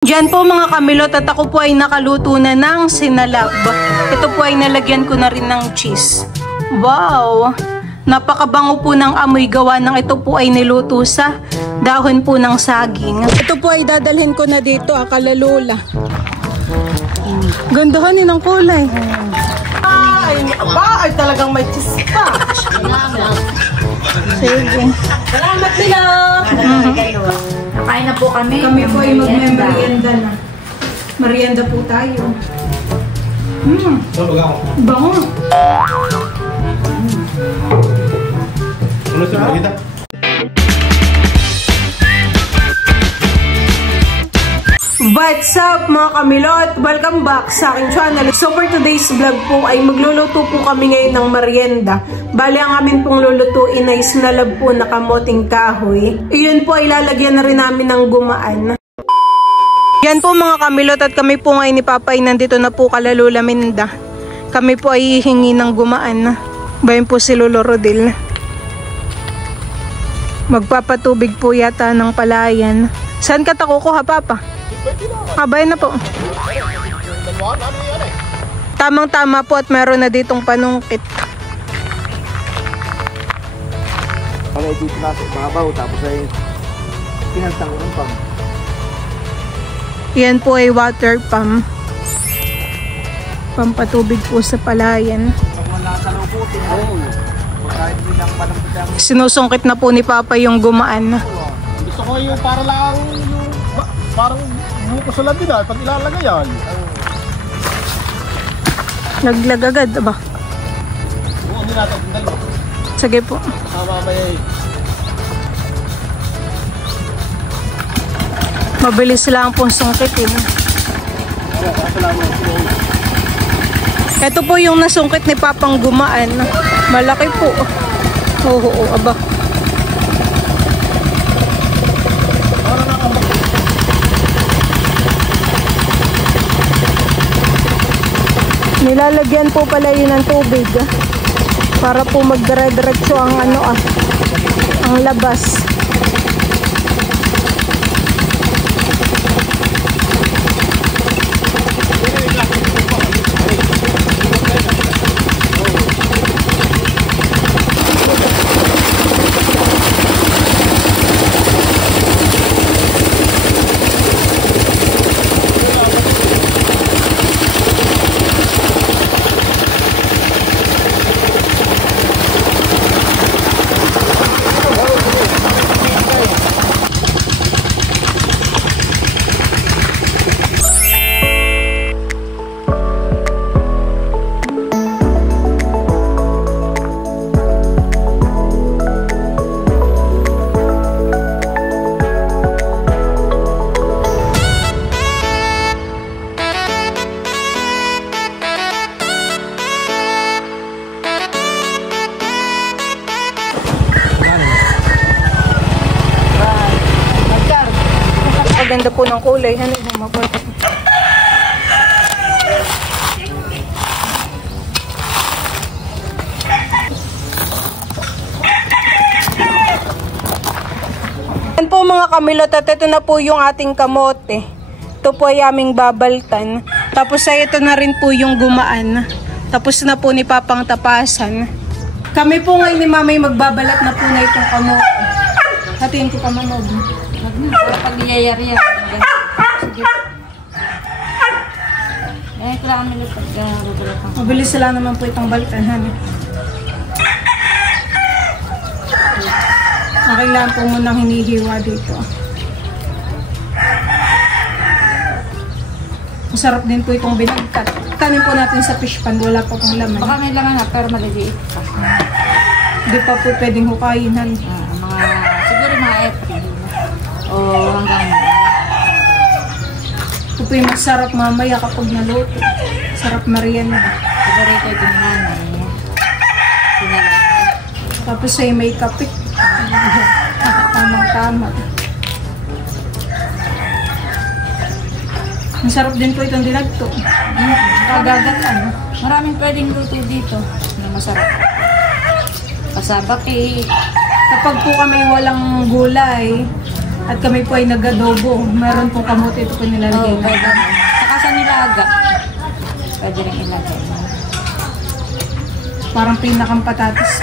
Diyan po mga kamilot at ako po ay nakaluto na ng sinalab. Ito po ay nalagyan ko na rin ng cheese. Wow! Napakabango po ng amoy gawa ng ito po ay niluto sa dahon po ng saging. Ito po ay dadalhin ko na dito, akalalula. Gandahan din ang kulay. Ay talagang may cheese pa. Sige. Salamat nila. Kain na po kami. Kami po ay magme-merienda na. Merienda po tayo. Bango. Ano sa kita? What's up mga kamilot? Welcome back sa aking channel. So for today's vlog po ay magluluto po kami ngayon ng merienda. Bali ang amin pong lulutuin ay sinalab po na kamoting kahoy. Iyon po ay lalagyan na rin namin ng gumaan. Yan po mga kamilot at kami po ngayon ni Papay nandito na po kalalula Minda. Kami po ay hihingi ng gumaan. Bayan po si Lolo Rodil. Magpapatubig po yata ng palayan. Saan ka takukuha Papa? Habay na po. Tamang-tama po at meron na ditong panungkit. Pagay dito na sa babaw tapos ay pinantang ng pump. Yan po ay water pump. Pampatubig po sa palayan. Sinusungkit na po ni Papa yung gumaan. Gusto ko yung para lang parang buko sa labida pag ilalagay yan. Naglag agad ba? Oo, hindi natin dalawa. Sige po. Mamaya eh. Mabilis lang pong sungkitin. Ito po yung nasungkit ni Papang gumaan. Malaki po. Oo, aba. Nilalagyan po pala yun ng tubig para po magdire-diretso ang ang labas. Ganda po ng kulay. Ano yung mabot? Yan po mga kamilot at ito na po yung ating kamote. Ito po ay aming babaltan. Tapos ay ito na rin po yung gumaan. Tapos na po ni Papang tapasan. Kami po ngayon ni Mamay magbabalat na po na itong kamote. Hatiin ko pa manog. Pag niyayari yan. Sige. Eh, kailangan nila pag Mabilis lang naman po itong baltahan. Kailangan po munang hinihiwa dito. Masarap din po itong binagkat. Kanin po natin sa fish pan. Wala pa pong laman. Baka may laman na, pero maliliit pa. Hindi pa po pwedeng hukayinan. Siguro mga April. O hanggang Ito po yung masarap mamaya kapag naluto. Sarap merienda. paborito ito ng nanay. Sinalap. Tapos ay may kapit. Tamang-tama. Masarap din po itong dinagto. Kagagatan. Maraming pwedeng luto dito na masarap. Pasabak eh. Kapag po kami walang gulay, At kami po ay nag-adobo. Meron po kamote ito po nilalagay. Oo, pwede. Saka sa nilaga. Pwede rin ilagay. Parang pinakang patatis.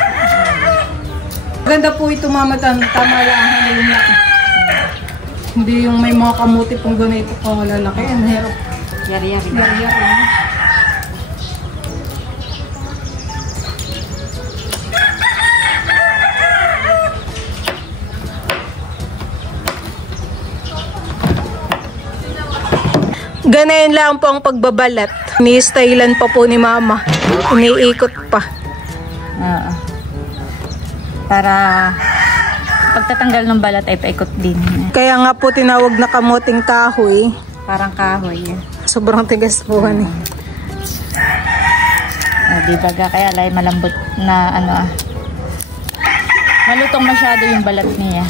Ganda po ito mama, tama lang ang yung laki. Hindi yung may mga kamote pong ganito pang malalaki. Ang hirap. Yari-yari. Yari-yari. Ganayan lang po ang pagbabalat. Ni-stylan pa po ni mama. Iniikot pa. Oo. Para pagtatanggal ng balat ay paikot din. Kaya nga po tinawag na kamoting kahoy. Parang kahoy. Sobrang tigas po hani. Di ba kaya lay malambot na ano malutong masyado yung balat niya.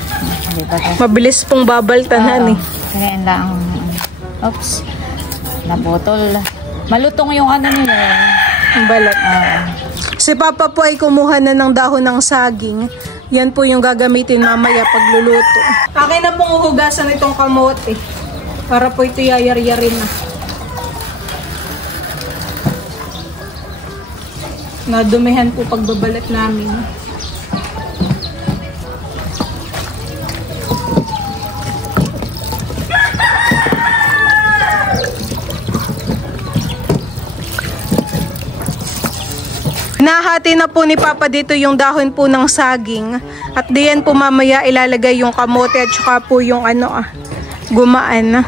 Di ba? Mabilis pong babaltanan eh. Kaya lang oops. Nabotol. Malutong yung ano nila. Ang balat. Si Papa po ay kumuha na ng dahon ng saging. Yan po yung gagamitin mamaya pagluluto. Akin na pong uhugasan itong kamote. Para po ito yayar-yarin na. Nadumihan po pagbabalat namin. Nahati na po ni Papa dito yung dahon po ng saging. At diyan po mamaya ilalagay yung kamote at saka po yung gumaan.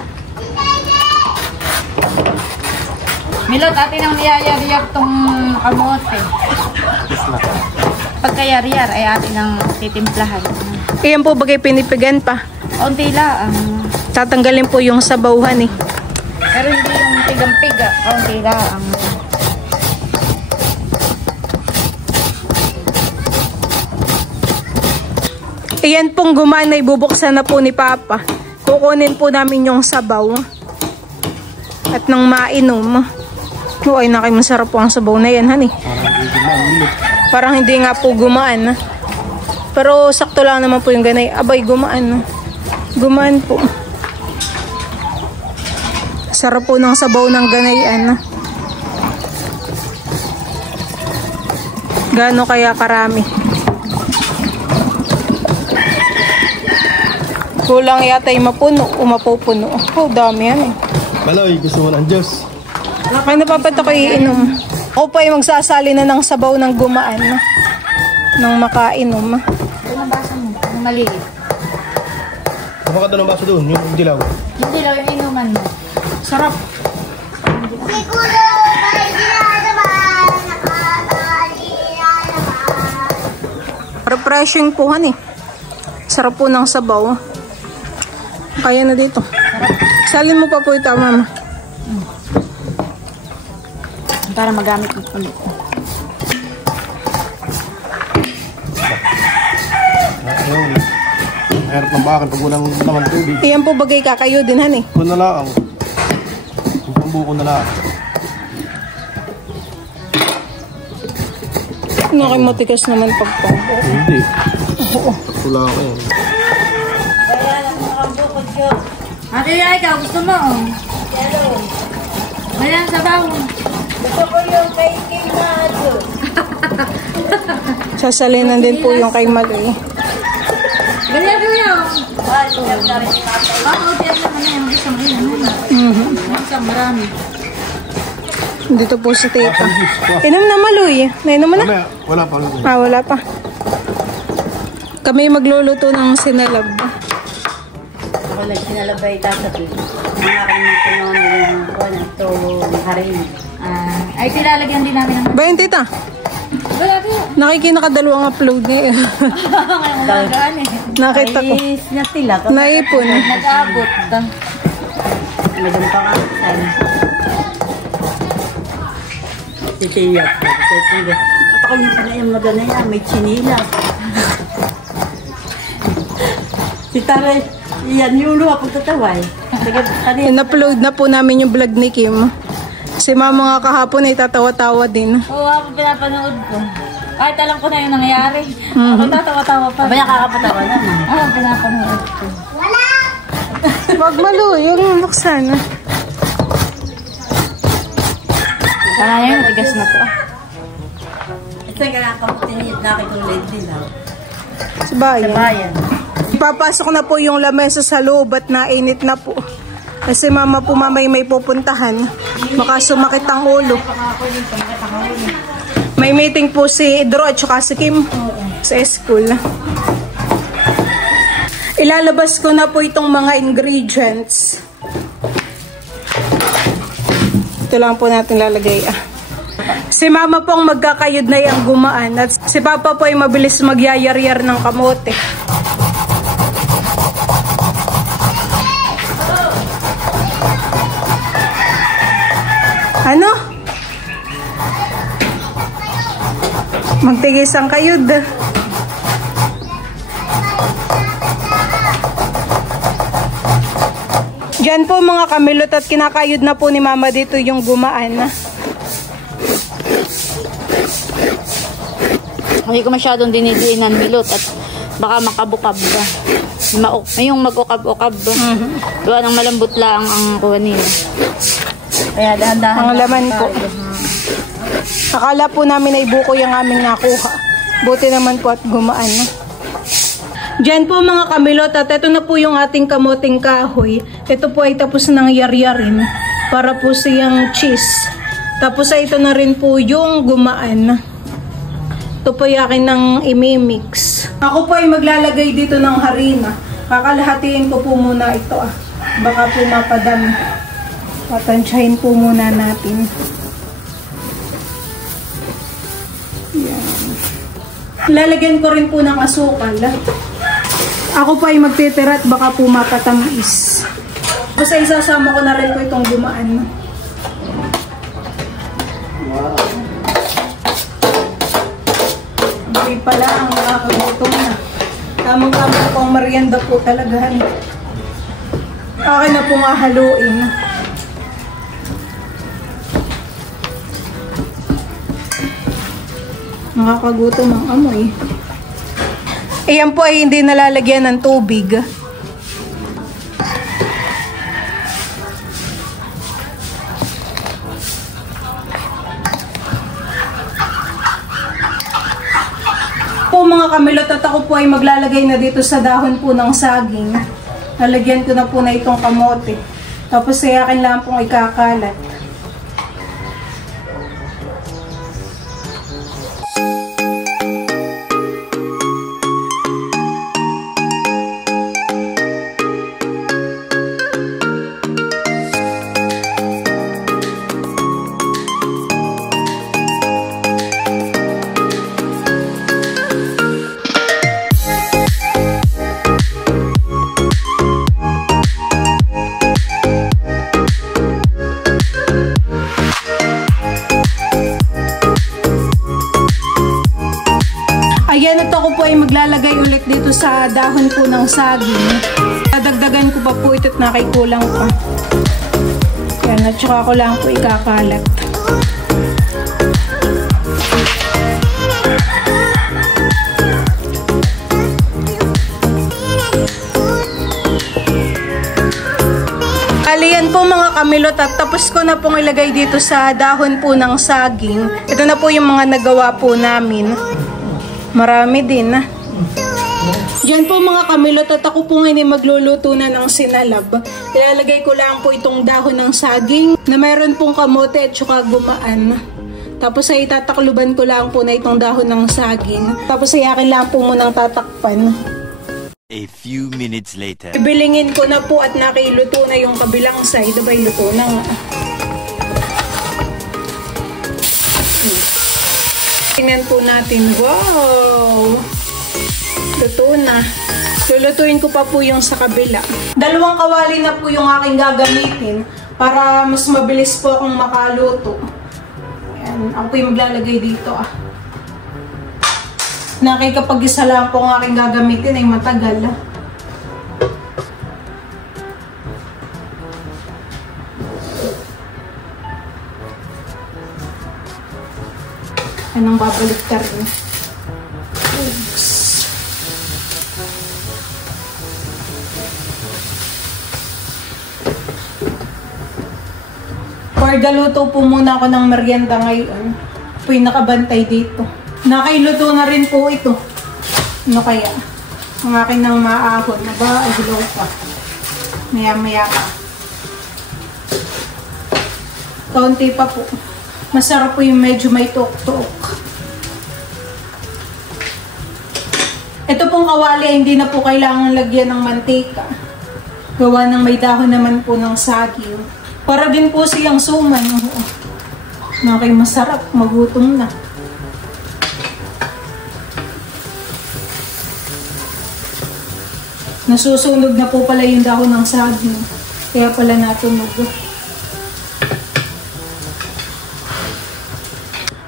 Milot, atin ang niyayar-yar tong kamote. Pagkayar-yar ay atin ang titimplahan. Iyan po bagay pinipigan pa. Kaunti lang. Tatanggalin po yung sabawhan eh. Pero hindi yung pigang-piga. Kaunti lang. Iyan pong gumaan ay bubuksan na po ni Papa. Kukunin po namin yung sabaw. At nang mainom. Ay masarap po ang sabaw na yan, honey. Parang hindi nga po gumaan. Pero sakto lang naman po yung ganay. Abay, gumaan. Gumaan po. Sarap po ng sabaw ng ganayan. Gaano kaya karami? Kulang yata yung mapuno o mapupuno. Oh, dami yan eh. Baloy, gusto mo ng Diyos. Kaya napapato ko iinom. Ako pa yung magsasali na ng sabaw ng gumaan. Nang makainom. Ito ang baso mo. Ang maliit. Kapag ka doon ang baso doon, yung dilaw. Hindi lang yung inuman mo. Sarap. Refreshing po han eh. Sarap po ng sabaw. Kaya na dito. Salin mo pa po ito, mama. Para magamit mo po. Ayun. Mahirap ng bakal pag walang naman tubig. Iyan po bagay kakayo din han eh. Ito na lang. Ang buko na lang. Nakimatigas naman pagpampo. Hindi. Oo. Wala ako yun. Ate Yaya, ikaw gusto mo? Hello. Ayan, sabaw. Gusto ko yung kay Kimado. Sasalinan din po yung kay Maloy. Ganyan ko yun. Tiyak naman na yung isang isang marami. Dito po si Tita. Inom na Maloy. Nainom mo na? Mamaya, wala pa. Wala pa. Kami magluluto ng sinalab. Ako nagsinalabay tatapin. Mga kami pinuno yung kuwan ito, harin. Ay, tilalagyan din namin ng... Bayan Tita, Wala ko. nakikinakadalawang upload ngayon. Ngayong umagaan eh. Nakita ko. Ay, sinatila ko. Naipon. Nag-aabot. Madam pa ka. Titiyap. At ako yung sana yung magana yan, may chinilas. Si Taray, yan yung luha pagtataway. In-upload na po namin yung vlog ni Kim. Si mama nga kahapon ay tatawa-tawa din. Oo, ako pinapanood ko. Kahit alam ko na yung nangyayari. Ako tatawa-tawa pa. Abay, nakakapatawa naman. Oo, pinapanood ko. Wala Wag maluyo, yung buksan. Sana na yun, matigas na to. Ito yung kinakabuti niya, nakitulid din ha. Sa bayan. Sa bayan. Ipapasok na po yung lamesa sa loob at nainit na po. Kasi mama po mamay may pupuntahan. Baka sumakit ang ulo. May meeting po si Idro at saka si Kim sa school. Ilalabas ko na po itong mga ingredients. Ito lang po natin lalagay. Si mama po ang magkakayod na yung gumaan. At si papa po ay mabilis magyayar-yar ng kamote. Ano? Magtigis ang kayod. Diyan po mga kamilot at kinakayod na po ni mama dito yung gumaan. Hindi ko masyadong dinidiinan milot at baka makabukab ba. Yung mag-ukab-ukab ba. Doon ang malambot lang ang kuha nila. Kaya dahan-dahan. Ang laman po. Akala po namin ay buko yung aming nakuha. Buti naman po at gumaan. Diyan po mga kamilot at ito na po yung ating kamoting kahoy. Ito po ay tapos ng yar-yarin para po siyang cheese. Tapos ay ito na rin po yung gumaan. Ito po yung akin ng imimix. Ako po ay maglalagay dito ng harina. Kakalahatiin ko po muna ito Baka po mapadami. Patansyahin po muna natin. Yan. Lalagyan ko rin po ng asukal. Ako po ay magtitira at baka po mapatamis. Basta isasama ko na rin po itong gumaan. Wow. Hindi pala ang nakakagutom na. Tamang-tamang pang merienda po talaga. Akin na pong haluin. Nakakagutom ang amoy. Ayan po ay hindi nalalagyan ng tubig. Po mga kamilot at ako po ay maglalagay na dito sa dahon po ng saging. Lalagyan ko na po na itong kamote. Tapos ay akin lang pong ikakalat. Ayan, at ako po ay maglalagay ulit dito sa dahon po ng saging. Dadagdagan ko pa po ito at nakikulang pa. Ayan, at saka ko lang po ikakalat. Aliyan po mga kamilot at tapos ko na pong ilagay dito sa dahon po ng saging. Ito na po yung mga nagawa po namin. Marami din Diyan po mga kamilot at ako po ngayon magluluto na ng sinalab. Ilalagay ko lang po itong dahon ng saging na meron pong kamote at saka gumaan. Tapos ay tatakluban ko lang po na itong dahon ng saging. Tapos ay akin lang po munang tatakpan. A few minutes later. Ibilingin ko na po at nakiluto na yung kabilang side. Abay luto na nga. Tingnan po natin. Wow! Luto na. Lulutuin ko pa po yung sa kabila. 2 kawali na po yung aking gagamitin para mas mabilis po akong makaluto. Ayan. Ako po yung maglalagay dito Nakikapag isa lang po ang aking gagamitin ay matagal. Anong babalik ka rin? Oops. Gargaluto po muna ako ng merienda ngayon. Po yung nakabantay dito. Nakailuto na rin po ito. Ano kaya? Ang akin ng maahon. Aba, ay hilaw pa. Maya-maya pa. Kaunti pa po. Masarap po yung medyo may tuok-tuok. Ito pong kawali ay hindi na po kailangan lagyan ng mantika. Gawa ng may dahon naman po ng saging. Para din po silang suman. Nakay masarap. Magutom na. Nasusunog na po pala yung dahon ng saging. Kaya pala natunog.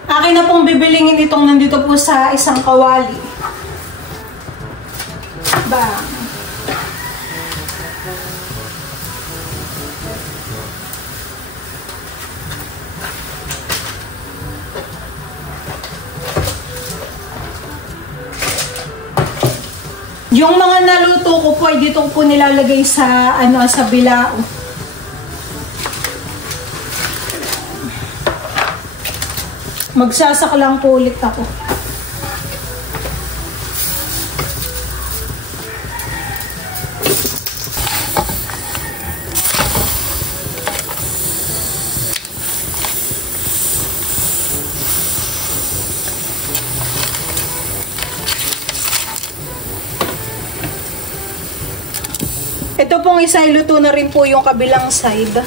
Akin na pong bibilingin itong nandito po sa isang kawali. Bang! Yung mga naluto ko po ay dito ko po nilalagay sa sa bilao. Magsasak lang po ulit ako. Ito pong isa, iluto na rin po yung kabilang side.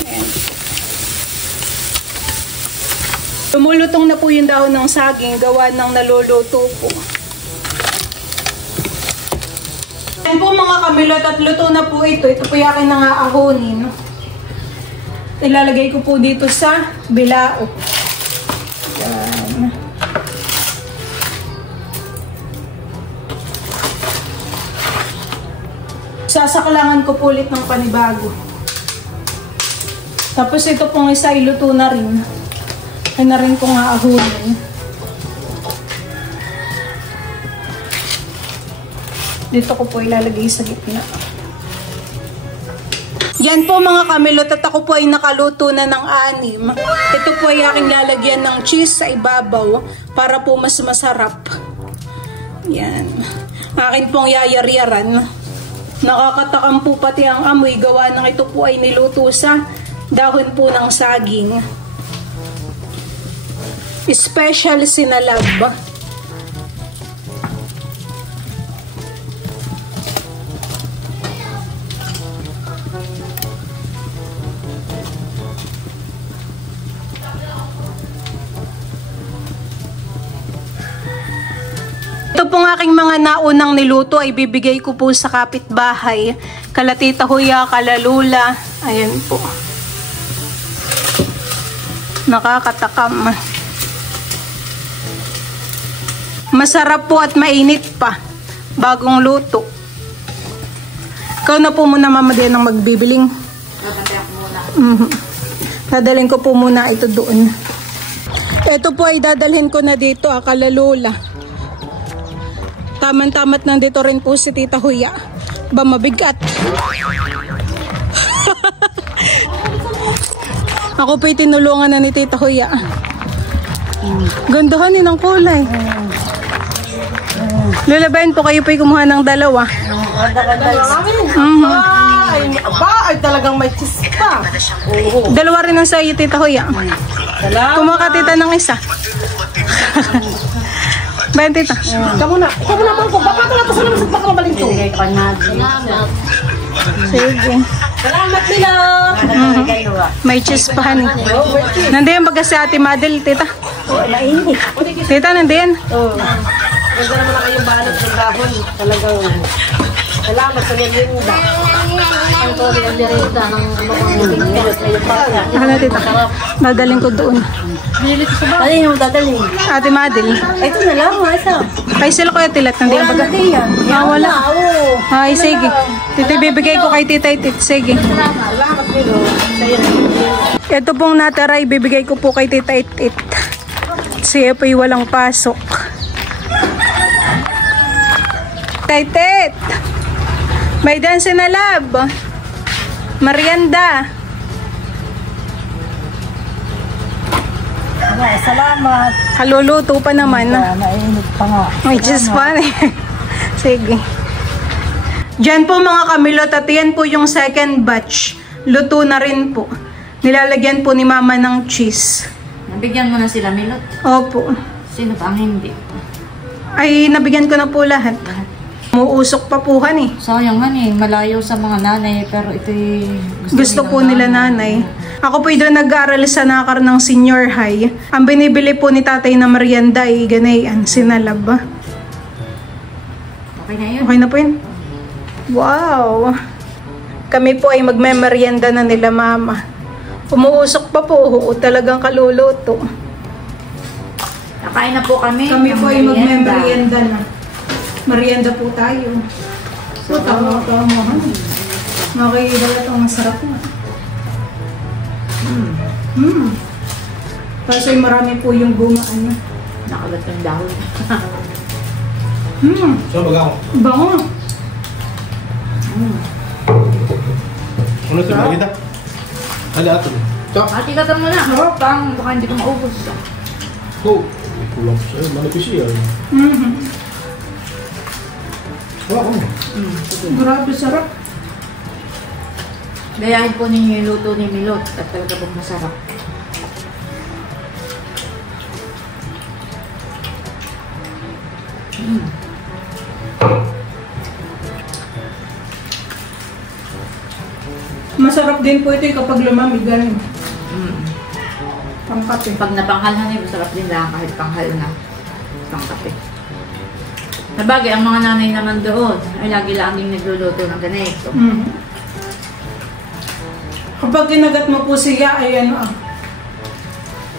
Ayan. Lumulutong na po yung dahon ng saging, gawa ng naluluto po. Ayan po mga kamilot, at luto na po ito. Ito po yung akin na aahonin. Ilalagay ko po dito sa bilao. Ayan. Sasaklangan ko po ulit ng panibago. Tapos ito pong isa iluto na rin. Ay na rin kong aahunin. Dito ko po ilalagay sa gitna. Yan po mga kamilot, at ako po ay nakaluto na ng 6. Ito po ay aking lalagyan ng cheese sa ibabaw para po mas masarap. Yan. Akin pong yayar-yaran. Nakakatakam po pati ang amoy, gawa ng ito po ay niluto sa dahon po ng saging. Special sinalab. Ito pong aking mga naunang niluto ay bibigay ko po sa kapitbahay. Kala Tita Huya, kala Lula. Ayan po. Nakakatakam. Masarap po at mainit pa. Bagong luto. Ikaw na po muna Mama Dian ang magbibiling. Dadalhin ko po muna ito doon. Ito po ay dadalhin ko na dito, kala Lula. Taman-tamat nandito rin po si Tita Huya. Ba mabigat. Ako po'y tinulungan na ni Tita Huya. Gandahan din ang kulay. Lulabayan po, kayo po'y kumuha ng 2. Ay talagang may cheese pa. 2 rin ang sa'yo, Tita Huya. Kumuha ka, Tita, ng isa. Bayan, Tita. Ikaw muna po. Baka ka lang sa lamas at baka mabaling to. Salamat. Sige. Salamat nila. May cheese pa, honey. Nandiyan baga si Ate Madel, Tita. Mainit. Tita, nandiyan. Ganda naman na kayong balot ng dahon. Talagang salamat sa merienda. Ang tuloy ang direta ng Ano, Tita? Dadaling ko doon. Alin yung dadalhin? Ate Madel. Ito na lang, isa. Kay sila Kuya Tilat, nandiyan baga. Wala. Ay, sige. Tita, bibigay ko kay Tita Itit. Sige. Salamat nila. Ito pong natara, ibibigay ko po kay Tita Itit. Siya po'y walang pasok. Tita Itit! May dance na lab. Merienda. Salamat. Haluluto pa naman. Mainit pa nga. May just fun eh. Sige. Diyan po mga kamilot at yan po yung second batch. Luto na rin po. Nilalagyan po ni mama ng cheese. Nabigyan mo na sila, Milot? Opo. Sino pa ang hindi? Ay, nabigyan ko na po lahat. Muusok pa po han eh. Sayang man eh, malayo sa mga nanay, pero ito'y Gusto po nila nanay. Ako po doon nag-aaral sa Nakar ng senior high. Ang binibili po ni tatay na merienda ay ganayan, sinalab. Okay na yun? Okay na po yun. Wow! Kami po ay magme-merienda na nila mama. Umuusok pa po, talagang kaluluto. Nakain na po kami. Kami po ay magme-merienda na. Merienda po tayo. So, tama-tama. Makikibalat ang masarap na. Kasi marami po yung gumaan na. Nakagat ng dahon. So, baga ako. Bango. Ano ito? Kita? Hali ato. Chok. Ati ka mo na. Pang baka hindi ko maubos. Oh. Kulang sa'yo. Manipis yan. Wow. Grabe sarap. Gayahin po ninyo yung luto ni Milot at talaga pong masarap. Masarap din po ito kapag lumamig. Pangkape. Pag napanghalhan ay masarap din lang kahit panghal na pangkape. Nabagay, ang mga nanay naman doon ay lagi lang yung nagluluto ng ganito. Kapag ginagat mo po siya ay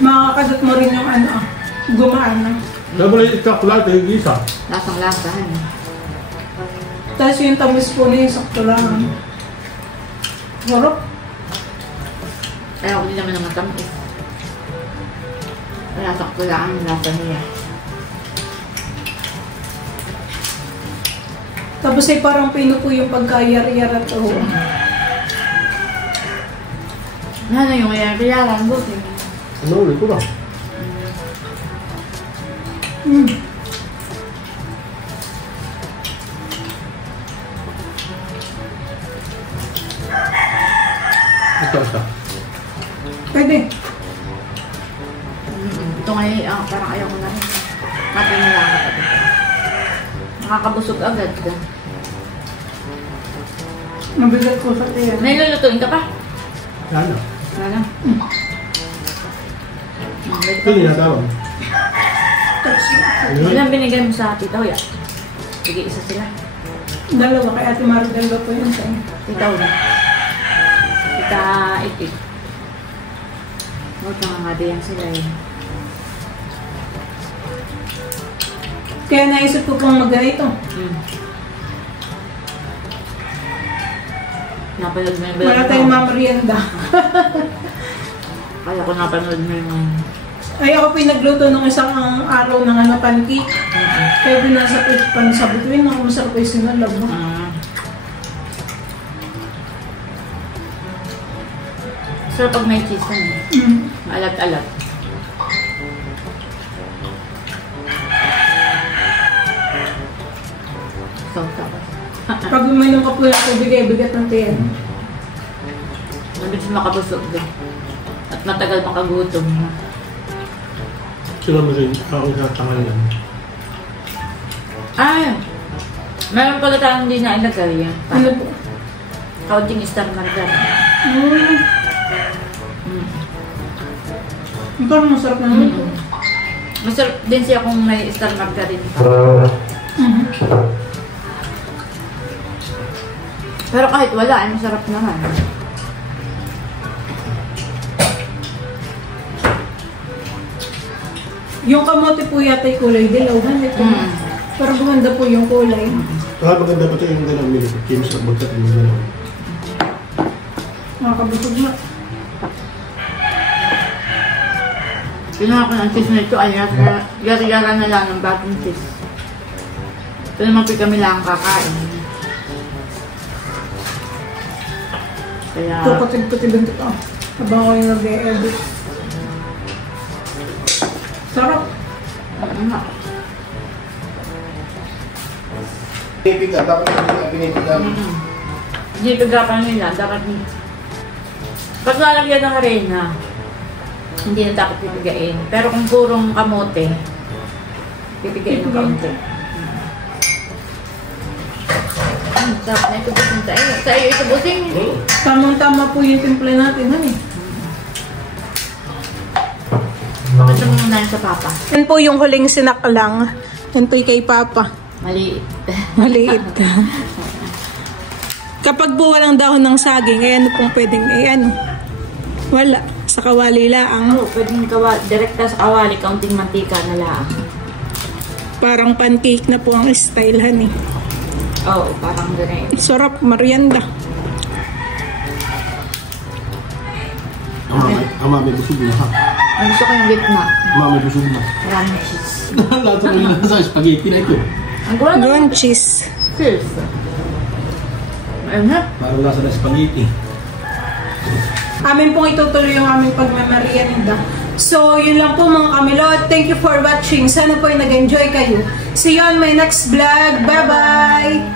makakagat mo rin yung gumaan na. Dapat yung chocolate, yung isa. Lasang-lasahan. Tapos yung tamis po niya, sakto lang. Sarap. Kaya ako din naman naman tamis. Kaya sakto lang ang lasa niya. Tapos ay parang pino po yung pagkayar-yar at Ano yung yar-yaran buti? Ano ulit ko ba? Ito. Pwede. Ito ngayon, parang ayaw ko na rin. Mati na lang ako dito. Nakakabusog agad ka. Mabigat ko sa tiyan. May lulutuin ka pa? Yan na. Wala. Ito yung natawag. Ilang binigay mo sa Tita Hoya? Sige, isa sila. Dalawa, kay Ate Maro, dalawa po yun sa'yo. Tita Hoya. Tita Itik. Huwag na nga diyan sila eh. Kaya naisip ko pong mag-ganito. Napanood mo yung Wala tayong mamerienda. Kaya ko napanood mo yung... Ay, ako pinagluto nung isang araw ng pancake. Kaya binasa ko yung pansabi ko, yun, masarap ko yung sinalab. So, pag may cheese na alat-alat. So, tapos. Pag uminom ka po yung tubig, ay bigat ng tiyan. Mabilis makabusog din. At matagal makagutom. Sila mo rin ako sa tangal yan. Ay! Meron pala tayong hindi na ilagay yan. Ano po? Kaunting star margarine. Parang masarap na naman po. Masarap din siya kung may star margarine pa. Pero kahit wala, ay masarap naman. Yung kamote po yata yung kulay dilaw. Pero gumanda po yung kulay. Saka maganda pa ito yung gano'ng milik. Kimis na magkat yung gano'ng. Makakabusog na. Pinuha ko ng cheese nito ay yari-yara na lang ng bagong cheese. Ito naman po kami lang kakain. Kaya, Pupatid-patid ito. Habang ako yung nag-edit. Sarap. Pinipiga, dapat pinipiga. Hindi pigapan nila, dapat pag lalagyan ng harina, hindi na dapat pipigain. Pero kung purong kamote, pipigain ng kaunti. Sarap na ito busing tayo. Tayo ito busing. Tamang-tama po yung timpla natin, honey. Pakita mo muna yun sa papa. Yan po yung huling sinaklang. Yan po yung kay Papa. Maliit. Maliit. Kapag po walang dahon ng saging, ay ano pong pwedeng, wala. Sa kawali laang. Oo, pwedeng direkta sa kawali, kaunting mantika na lang. Parang pancake na po ang style, honey. Oo, parang ganun. Sarap, merienda. Ama, may busog na ha. Ang gusto ko yung gitna. Ama, may busog na. Maraming cheese. Lahat sa mga sa spaghetti na ito. Ang gawa naman. Doon, cheese. Cheese. Ayun na. Parang nasa na spaghetti. Amin pong itutuloy yung aming pagmamerienda. So, yun lang po mga kamilot. Thank you for watching. Sana po ay nag-enjoy kayo. See you on my next vlog. Bye-bye!